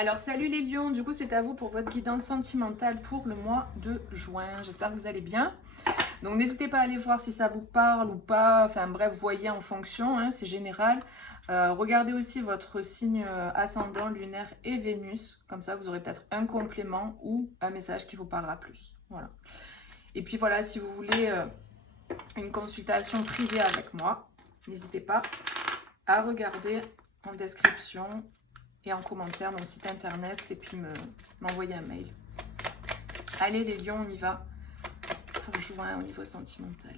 Alors salut les lions, du coup c'est à vous pour votre guidance sentimentale pour le mois de juin. J'espère que vous allez bien. Donc n'hésitez pas à aller voir si ça vous parle ou pas. Enfin bref, voyez en fonction, hein, c'est général. Regardez aussi votre signe ascendant, lunaire et Vénus. Comme ça vous aurez peut-être un complément ou un message qui vous parlera plus. Voilà. Et puis voilà, si vous voulez une consultation privée avec moi, n'hésitez pas à regarder en description et en commentaire mon site internet et puis m'envoyer un mail. Allez les lions, on y va pour juin au niveau sentimental.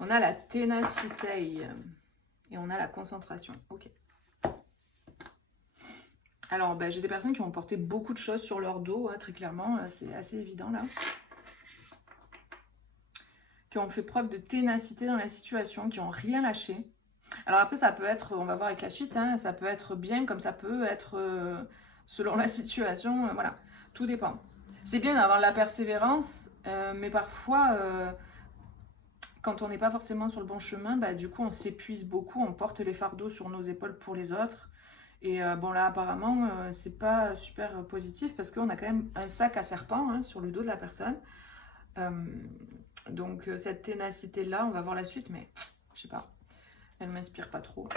On a la ténacité et on a la concentration. Ok. Alors j'ai des personnes qui ont porté beaucoup de choses sur leur dos, hein, très clairement, c'est assez évident là. Qui ont fait preuve de ténacité dans la situation, qui n'ont rien lâché. Alors après, ça peut être, on va voir avec la suite, hein, ça peut être bien comme ça peut être selon la situation, voilà, tout dépend. C'est bien d'avoir la persévérance, mais parfois, quand on n'est pas forcément sur le bon chemin, du coup on s'épuise beaucoup, on porte les fardeaux sur nos épaules pour les autres. Et bon là apparemment, c'est pas super positif parce qu'on a quand même un sac à serpent hein, sur le dos de la personne. Donc cette ténacité-là, on va voir la suite, mais je sais pas. Elle ne m'inspire pas trop.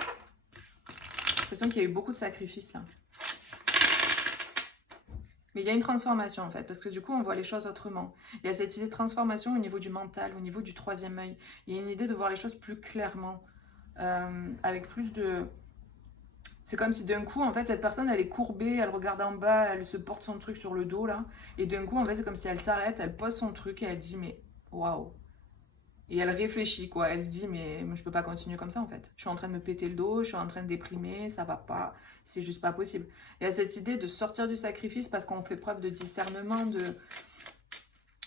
J'ai l'impression qu'il y a eu beaucoup de sacrifices là. Mais il y a une transformation en fait, parce que du coup on voit les choses autrement. Il y a cette idée de transformation au niveau du mental, au niveau du troisième œil. Il y a une idée de voir les choses plus clairement, avec plus de... C'est comme si d'un coup, en fait, cette personne, elle est courbée, elle regarde en bas, elle se porte son truc sur le dos là. Et d'un coup, en fait, c'est comme si elle s'arrête, elle pose son truc et elle dit mais waouh. Et elle réfléchit, quoi. Elle se dit, mais je peux pas continuer comme ça, en fait. Je suis en train de me péter le dos, je suis en train de déprimer, ça va pas, c'est juste pas possible. Il y a cette idée de sortir du sacrifice parce qu'on fait preuve de discernement,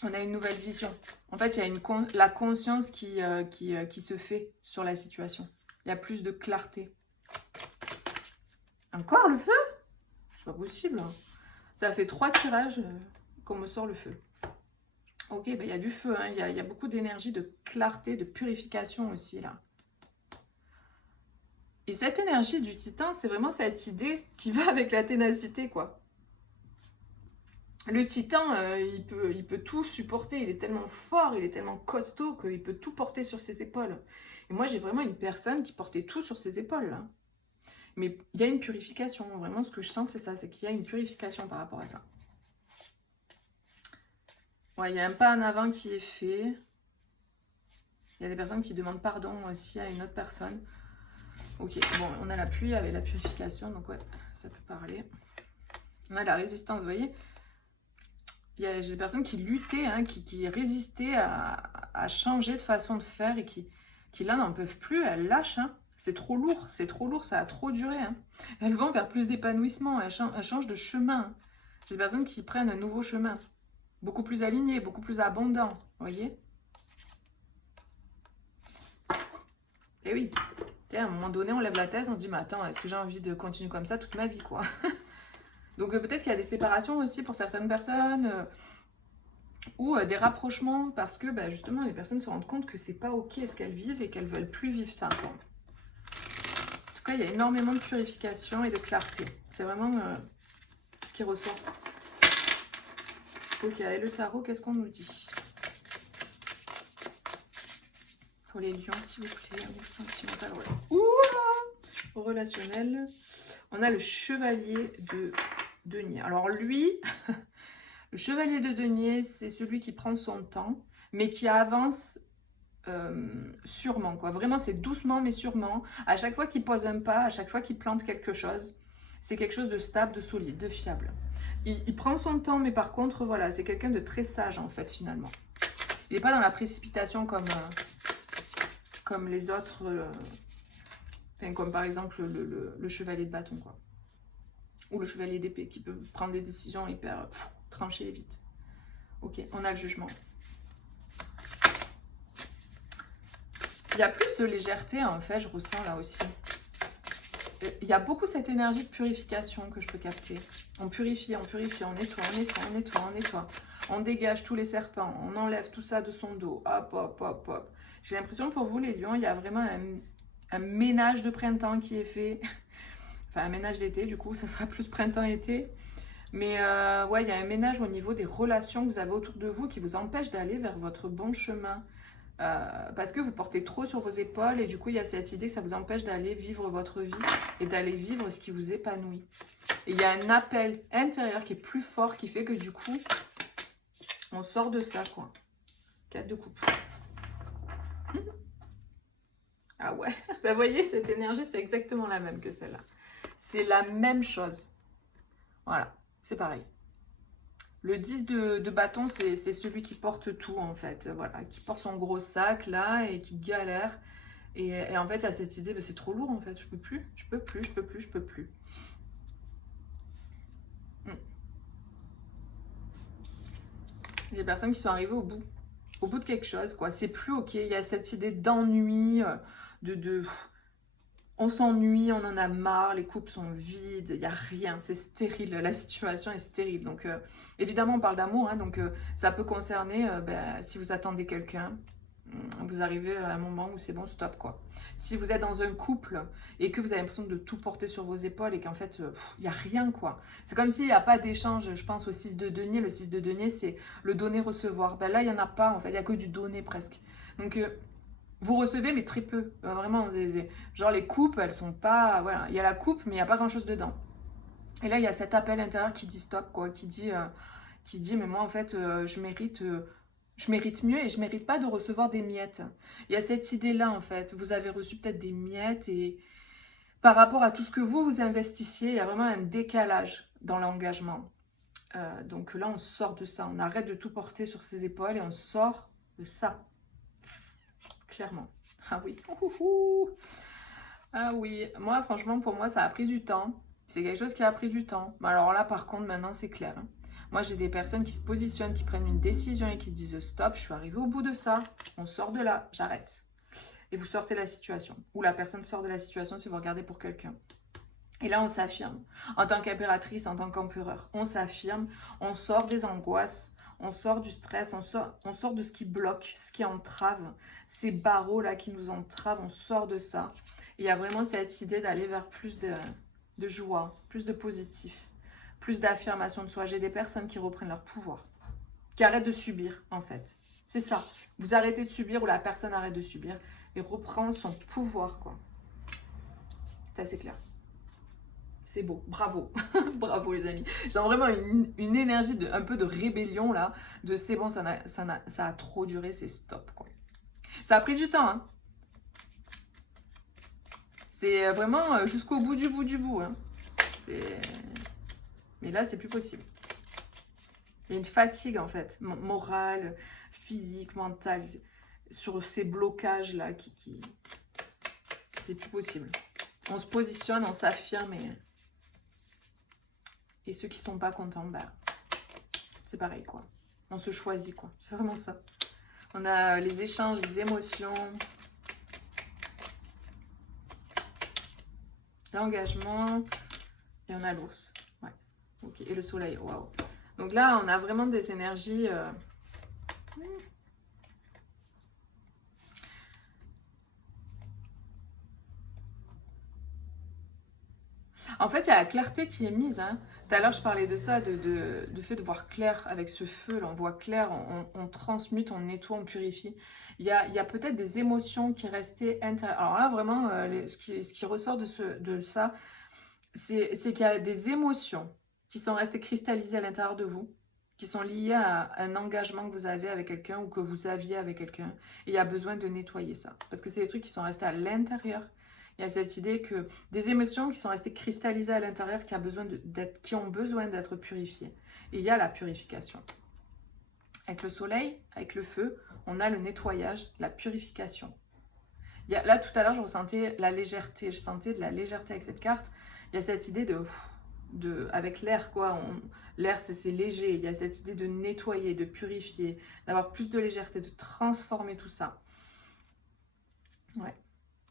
on a une nouvelle vision. En fait, il y a la conscience qui se fait sur la situation. Il y a plus de clarté. Encore le feu? C'est pas possible. Hein. Ça fait 3 tirages qu'on me sort le feu. Ok, il y a du feu, hein. Il y a beaucoup d'énergie, de clarté, de purification aussi là. Et cette énergie du titan, c'est vraiment cette idée qui va avec la ténacité, quoi. Le titan, il peut tout supporter, il est tellement fort, il est tellement costaud qu'il peut tout porter sur ses épaules. Et moi, j'ai vraiment une personne qui portait tout sur ses épaules, là. Mais il y a une purification, vraiment ce que je sens, c'est ça, c'est qu'il y a une purification par rapport à ça. Ouais, il y a un pas en avant qui est fait. Il y a des personnes qui demandent pardon aussi à une autre personne. Ok, bon, on a la pluie avec la purification, donc ouais, ça peut parler. On a la résistance, vous voyez. J'ai des personnes qui luttaient, hein, qui résistaient à changer de façon de faire et qui là n'en peuvent plus, elles lâchent. Hein. C'est trop lourd, ça a trop duré. Hein. Elles vont vers plus d'épanouissement, elles changent de chemin. Hein. J'ai des personnes qui prennent un nouveau chemin, beaucoup plus aligné, beaucoup plus abondant, vous voyez. Et oui. À un moment donné, on lève la tête, on se dit, mais attends, est-ce que j'ai envie de continuer comme ça toute ma vie, quoi. Donc peut-être qu'il y a des séparations aussi pour certaines personnes, ou des rapprochements, parce que justement, les personnes se rendent compte que c'est pas ok ce qu'elles vivent et qu'elles veulent plus vivre ça, quoi. En tout cas, il y a énormément de purification et de clarté. C'est vraiment ce qui ressort. Ok, et le tarot, qu'est-ce qu'on nous dit ? Pour les lions, s'il vous plaît, sentimental, ouais. Ouh, relationnel. On a le chevalier de denier. Alors lui, le chevalier de denier, c'est celui qui prend son temps, mais qui avance sûrement, quoi. Vraiment, c'est doucement, mais sûrement. À chaque fois qu'il pose un pas, à chaque fois qu'il plante quelque chose, c'est quelque chose de stable, de solide, de fiable. Il prend son temps, mais par contre, voilà, c'est quelqu'un de très sage, en fait, finalement. Il n'est pas dans la précipitation comme les autres... Enfin, comme par exemple le chevalier de bâton, quoi. Ou le chevalier d'épée, qui peut prendre des décisions hyper tranchées et vite. Ok, on a le jugement. Il y a plus de légèreté, en fait, je ressens là aussi. Il y a beaucoup cette énergie de purification que je peux capter. On purifie, on nettoie, on nettoie, on nettoie, on nettoie. On dégage tous les serpents, on enlève tout ça de son dos. Hop, hop, hop, hop. J'ai l'impression pour vous, les lions, il y a vraiment un ménage de printemps qui est fait. Enfin, un ménage d'été, du coup, ça sera plus printemps-été. Mais ouais, il y a un ménage au niveau des relations que vous avez autour de vous qui vous empêche d'aller vers votre bon chemin. Parce que vous portez trop sur vos épaules et du coup, il y a cette idée que ça vous empêche d'aller vivre votre vie et d'aller vivre ce qui vous épanouit. Et il y a un appel intérieur qui est plus fort qui fait que du coup, on sort de ça, quoi. 4 de coupe. Ah ouais, ben, vous voyez, cette énergie, c'est exactement la même que celle-là. C'est la même chose. Voilà, c'est pareil. Le 10 de bâton, c'est celui qui porte tout, en fait. Voilà, qui porte son gros sac, là, et qui galère. Et en fait, il y a cette idée, ben, c'est trop lourd, en fait. Je peux plus, je peux plus, je peux plus, je peux plus. Les personnes qui sont arrivées au bout de quelque chose, quoi. C'est plus ok. Il y a cette idée d'ennui, de on s'ennuie, on en a marre, les couples sont vides, il n'y a rien, c'est stérile, la situation est stérile. Donc, évidemment, on parle d'amour, hein, donc ça peut concerner, si vous attendez quelqu'un, vous arrivez à un moment où c'est bon, stop, quoi. Si vous êtes dans un couple et que vous avez l'impression de tout porter sur vos épaules et qu'en fait, il n'y a rien, quoi. C'est comme s'il n'y a pas d'échange, je pense au 6 de denier. Le 6 de denier, c'est le donner-recevoir. Ben là, il n'y en a pas, en fait, il n'y a que du donner, presque. Donc, vous recevez, mais très peu. Vraiment, genre les coupes, elles sont pas... Voilà, il y a la coupe, mais il n'y a pas grand-chose dedans. Et là, il y a cet appel intérieur qui dit stop, quoi. Qui dit, mais moi, en fait, je mérite mieux et je mérite pas de recevoir des miettes. Il y a cette idée-là, en fait. Vous avez reçu peut-être des miettes et par rapport à tout ce que vous investissiez, il y a vraiment un décalage dans l'engagement. Donc là, on sort de ça. On arrête de tout porter sur ses épaules et on sort de ça. Clairement. Ah oui. Ah oui. Moi, franchement, pour moi, ça a pris du temps. C'est quelque chose qui a pris du temps. Mais alors là, par contre, maintenant, c'est clair. Hein. Moi, j'ai des personnes qui se positionnent, qui prennent une décision et qui disent stop, je suis arrivée au bout de ça. On sort de là, j'arrête. Et vous sortez de la situation. Ou la personne sort de la situation si vous regardez pour quelqu'un. Et là, on s'affirme. En tant qu'impératrice, en tant qu'empereur, on s'affirme, on sort des angoisses, on sort du stress, on sort de ce qui bloque, ce qui entrave, ces barreaux-là qui nous entravent, on sort de ça. Et il y a vraiment cette idée d'aller vers plus de joie, plus de positif, plus d'affirmation de soi. J'ai des personnes qui reprennent leur pouvoir, qui arrêtent de subir, en fait. C'est ça. Vous arrêtez de subir ou la personne arrête de subir et reprend son pouvoir, quoi. Ça, c'est clair. C'est beau, bravo, bravo les amis. J'ai vraiment une énergie, un peu de rébellion là, de c'est bon, ça a trop duré, c'est stop quoi. Ça a pris du temps, hein. C'est vraiment jusqu'au bout du bout du bout. Hein. Mais là, c'est plus possible. Il y a une fatigue en fait, morale, physique, mentale, sur ces blocages là qui... C'est plus possible. On se positionne, on s'affirme et ceux qui sont pas contents, bah, c'est pareil, quoi. On se choisit, quoi. C'est vraiment ça. On a les échanges, les émotions, l'engagement, et on a l'ours. Ouais. Ok. Et le soleil, waouh. Donc là, on a vraiment des énergies... En fait, il y a la clarté qui est mise. Hein. Tout à l'heure, je parlais de ça, du fait de voir clair avec ce feu. Là, on voit clair, on transmute, on nettoie, on purifie. Il y a peut-être des émotions qui restaient intérieures. Alors là, vraiment, ce qui ressort de ça, c'est qu'il y a des émotions qui sont restées cristallisées à l'intérieur de vous, qui sont liées à un engagement que vous avez avec quelqu'un ou que vous aviez avec quelqu'un. Et il y a besoin de nettoyer ça. Parce que c'est des trucs qui sont restés à l'intérieur. Il y a cette idée que des émotions qui sont restées cristallisées à l'intérieur, qui ont besoin d'être purifiées. Et il y a la purification. Avec le soleil, avec le feu, on a le nettoyage, la purification. Là, tout à l'heure, je ressentais la légèreté. Je sentais de la légèreté avec cette carte. Il y a cette idée avec l'air, quoi. L'air, c'est léger. Il y a cette idée de nettoyer, de purifier, d'avoir plus de légèreté, de transformer tout ça. Ouais.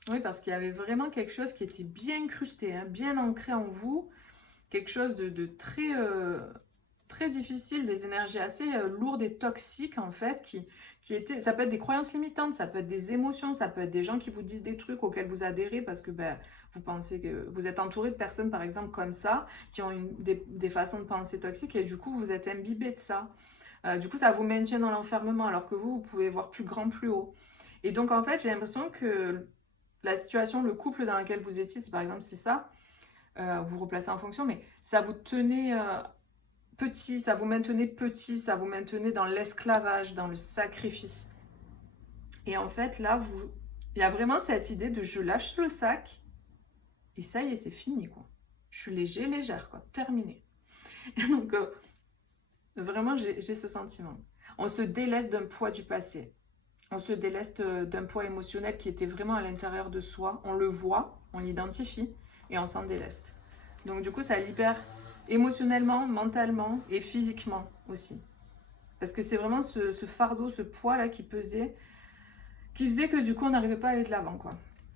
Oui, parce qu'il y avait vraiment quelque chose qui était bien incrusté, hein, bien ancré en vous. Quelque chose de très très difficiles, des énergies assez lourdes et toxiques en fait, qui étaient, ça peut être des croyances limitantes, ça peut être des émotions, ça peut être des gens qui vous disent des trucs auxquels vous adhérez parce que ben, vous pensez que vous êtes entouré de personnes par exemple comme ça, qui ont des façons de penser toxiques et du coup vous êtes imbibé de ça. Du coup ça vous maintient dans l'enfermement alors que vous pouvez voir plus grand, plus haut. Et donc en fait j'ai l'impression que la situation, le couple dans lequel vous étiez, si par exemple c'est ça, vous replacez en fonction, mais ça vous tenait petit, ça vous maintenait petit, ça vous maintenait dans l'esclavage, dans le sacrifice. Et en fait, là, il y a vraiment cette idée de je lâche le sac, et ça y est, c'est fini, quoi. Je suis léger, légère, quoi, terminé. Et donc, vraiment, j'ai ce sentiment. On se déleste d'un poids du passé. On se déleste d'un poids émotionnel qui était vraiment à l'intérieur de soi. On le voit, on l'identifie, et on s'en déleste. Donc du coup, ça libère émotionnellement, mentalement et physiquement aussi. Parce que c'est vraiment ce fardeau, ce poids-là qui pesait, qui faisait que du coup, on n'arrivait pas à aller de l'avant, quoi.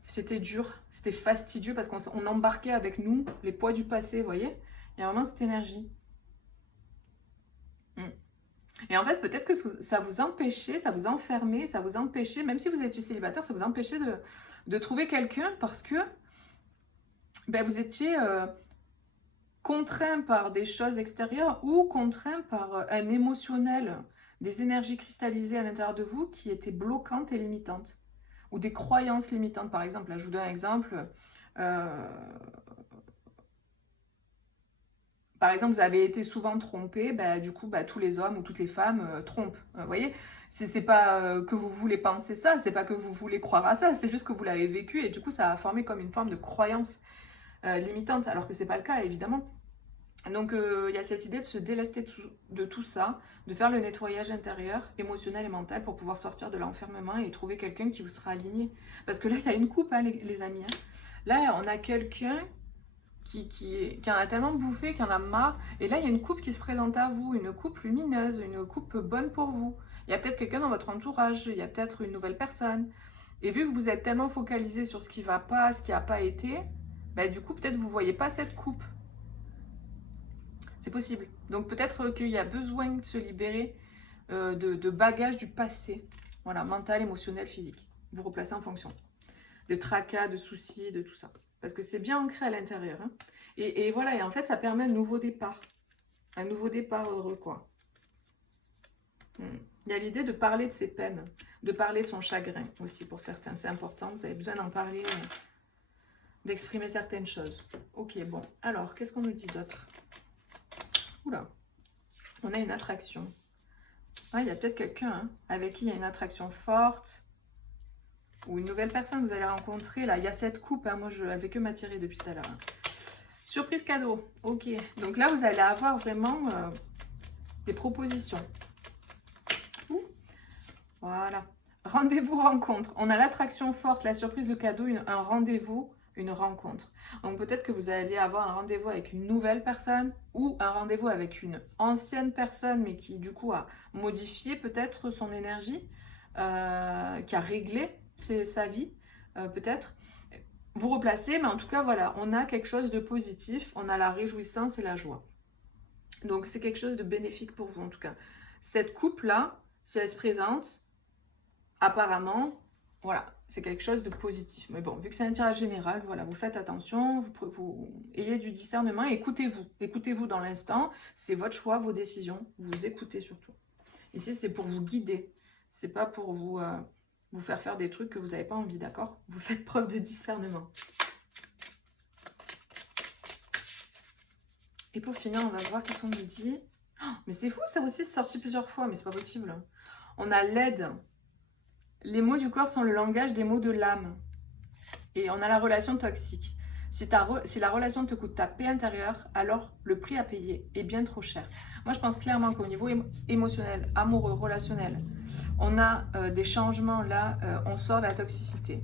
C'était dur, c'était fastidieux parce qu'on embarquait avec nous les poids du passé, vous voyez. Il y a vraiment cette énergie. Et en fait, peut-être que ça vous empêchait, ça vous enfermait, ça vous empêchait, même si vous étiez célibataire, ça vous empêchait de trouver quelqu'un parce que ben, vous étiez contraint par des choses extérieures ou contraint par un émotionnel, des énergies cristallisées à l'intérieur de vous qui étaient bloquantes et limitantes. Ou des croyances limitantes, par exemple. Là, je vous donne un exemple. Par exemple, vous avez été souvent trompé, bah, du coup, bah, tous les hommes ou toutes les femmes trompent. Vous voyez, c'est pas que vous voulez penser ça, c'est pas que vous voulez croire à ça, c'est juste que vous l'avez vécu et du coup, ça a formé comme une forme de croyance limitante, alors que c'est pas le cas, évidemment. Donc, il y a cette idée de se délester de tout ça, de faire le nettoyage intérieur, émotionnel et mental pour pouvoir sortir de l'enfermement et trouver quelqu'un qui vous sera aligné. Parce que là, il y a une coupe, hein, les amis. Hein. Là, on a quelqu'un qui en a tellement bouffé, qui en a marre. Et là, il y a une coupe qui se présente à vous, une coupe lumineuse, une coupe bonne pour vous. Il y a peut-être quelqu'un dans votre entourage, il y a peut-être une nouvelle personne. Et vu que vous êtes tellement focalisé sur ce qui va pas, ce qui n'a pas été, bah, du coup, peut-être vous ne voyez pas cette coupe. C'est possible. Donc peut-être qu'il y a besoin de se libérer de bagages du passé. Voilà, mental, émotionnel, physique. Vous replacez en fonction. De tracas, de soucis, de tout ça. Parce que c'est bien ancré à l'intérieur. Hein. Et voilà, et en fait, ça permet un nouveau départ. Un nouveau départ heureux, quoi. Il y a l'idée de parler de ses peines, de parler de son chagrin aussi pour certains. C'est important, vous avez besoin d'en parler, d'exprimer certaines choses. Ok, bon. Alors, qu'est-ce qu'on nous dit d'autre? Oula, on a une attraction. Ah, il y a peut-être quelqu'un hein, avec qui il y a une attraction forte. Ou une nouvelle personne que vous allez rencontrer. Là, il y a cette coupe. Hein, moi, je n'avais que m'attirer depuis tout à l'heure. Hein. Surprise cadeau. Ok. Donc là, vous allez avoir vraiment des propositions. Voilà. Rendez-vous, rencontre. On a l'attraction forte, la surprise de cadeau, un rendez-vous, une rencontre. Donc peut-être que vous allez avoir un rendez-vous avec une nouvelle personne ou un rendez-vous avec une ancienne personne, mais qui du coup a modifié peut-être son énergie, qui a réglé sa vie, peut-être. Vous replacez, mais en tout cas, voilà, on a quelque chose de positif, on a la réjouissance et la joie. Donc c'est quelque chose de bénéfique pour vous en tout cas. Cette coupe-là, si elle se présente, apparemment, voilà, c'est quelque chose de positif. Mais bon, vu que c'est un tirage général, voilà, vous faites attention, vous ayez du discernement, écoutez-vous. Écoutez-vous dans l'instant, c'est votre choix, vos décisions, vous écoutez surtout. Ici, c'est pour vous guider, c'est pas pour vous faire des trucs que vous n'avez pas envie, d'accord? Vous faites preuve de discernement. Et pour finir, on va voir qu'est-ce qu'on nous dit. Oh, mais c'est fou, ça aussi, c'est sorti plusieurs fois, mais c'est pas possible. On a l'aide. Les mots du corps sont le langage des mots de l'âme. Et on a la relation toxique. Si la relation te coûte ta paix intérieure, alors le prix à payer est bien trop cher. Moi, je pense clairement qu'au niveau émotionnel, amoureux, relationnel, on a des changements là, on sort de la toxicité.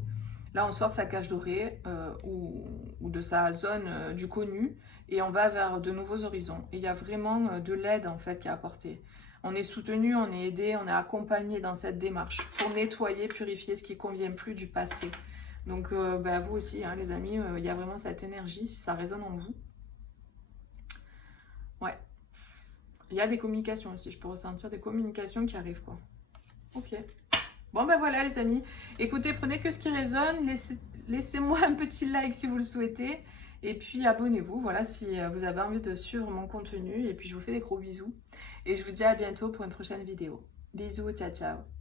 Là, on sort de sa cage dorée ou de sa zone du connu et on va vers de nouveaux horizons. Et il y a vraiment de l'aide en fait qui est apportée. On est soutenu, on est aidé, on est accompagné dans cette démarche pour nettoyer, purifier ce qui ne convient plus du passé. Donc, vous aussi, hein, les amis, il y a vraiment cette énergie, si ça résonne en vous. Ouais. Il y a des communications aussi, je peux ressentir des communications qui arrivent, quoi. Ok. Bon, ben voilà, les amis. Écoutez, prenez que ce qui résonne. Laissez-moi un petit like si vous le souhaitez. Et puis, abonnez-vous, voilà, si vous avez envie de suivre mon contenu. Et puis, je vous fais des gros bisous. Et je vous dis à bientôt pour une prochaine vidéo. Bisous, ciao, ciao.